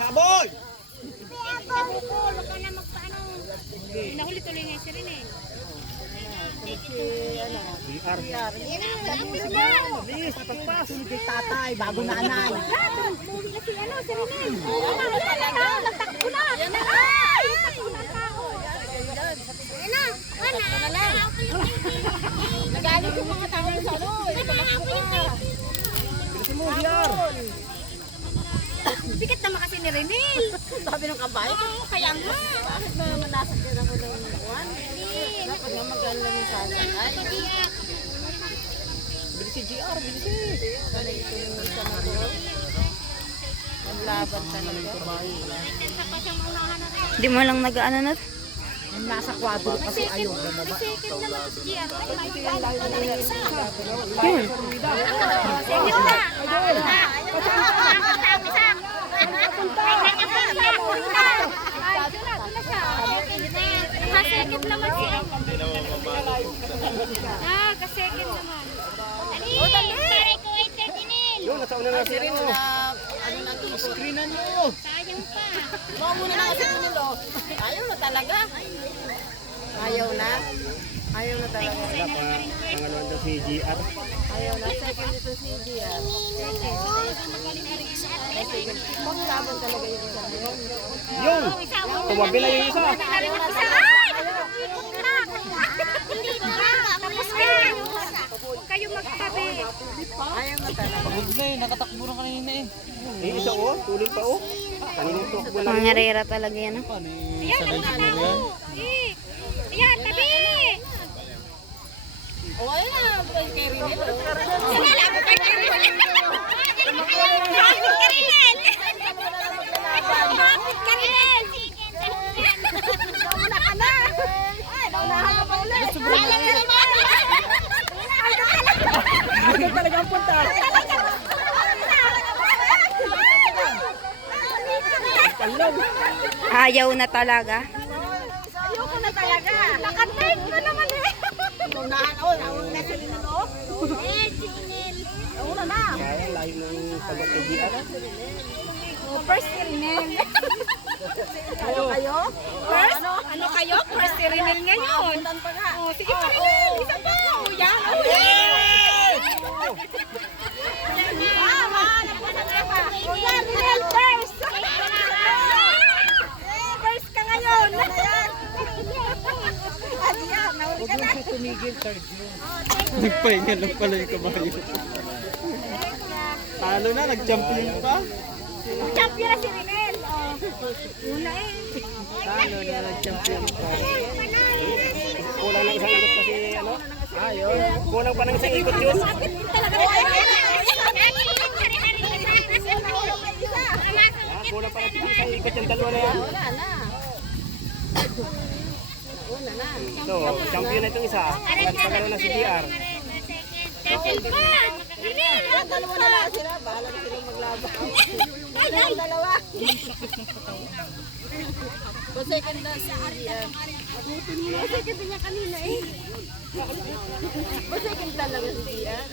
Haboy! Huwag ka na magpaano. Nahuli tuloy nga si Rene. Bilis, patagpas. Hindi tatay, bago nanay. Umuwi na si ano, si Rene. Nagtakbo na. Ay! Takbo na tao. Ano? Wala. Nagalit yung mga tao sa ano. Bilis mo, Diar. Bigat naman kasi ni Rene. Sabi ng kabayo, Kaya nga. bakit ba manasakyan ako ng buwan? Dapat nga mag-ano lang sa sakay. Bilis si GR, bilis eh. Wala ito yung isa na to. Ang laban talaga. Di mo lang nag-ano na. Nasa kwadro kasi ayaw bumaba. Second naman si GR. Ay, may galit na rin isa. Yun. Second na. Second naman siya. Ka-second naman. Pare ko ay 39. Yun, nasa una na si Rino. Ano na ito? Screenan mo. Sayang pa. Mga muna na kasi nilo. Ayaw na talaga. Ayaw na. Ayaw na talaga. Wala pa. Ang ano daw si GR. Ayaw na. Second ito si Dian. Paglaban talaga yung isa. Yun! Tumabi na yung isa. Ay! Hindi na. Tapos huwag kayo magtabi. Ayaw na talaga. Pagod na eh, nakatakbo na kanina eh. Eh, isa oh, tuloy pa oh. Kaninang tukbo lang. Mga ngarera talaga yan. Ayan, ang mga tao. Ayan, tabi. O ayun na. Kay Rinel. Sinala ko kay Karinel. Bakit Karinel? Bakit Karinel? Nauna ka na. Ay, naunahan ka pa ulit. Alam mo naman. Ano talaga ang punta? Ayaw na talaga. Ayoko na talaga. Nakatake ko naman eh. Naunahan. O, naunahan na sila no? Nauna na. Kaya, layo ng pagod kay GR. First Karinel. Ayaw kayo? First? Ano kayo? First Karinel ngayon. Puntan pa nga. Oh, sige Karinel. Isa pa. Oh, yan. Oh, yan, Karinel, first. First ka ngayon. Adiyan, nauli ka na. Huwag siya tumigil, Sergio. Nagpahinga lang pala yung kabayo. Talo na, nag-champion pa. Champion na si Rinel. Oh. Una eh. Talo na, nag-champion pa. Kulang ng isang ikot kasi ano? Ayun. Kulang pa ng isang ikot yun. Talaga na. Kulang pa ng isang ikot yung dalawa na yan. Wala na. Nauna na. So, champion na itong isa. Nagpagano na si GR. Second pa. Rinel. Dalawa na lang sila. Bahala na silang maglaban. Ang dalawa. Second na si Dian. Second niya kanina eh. Second talaga si Dian.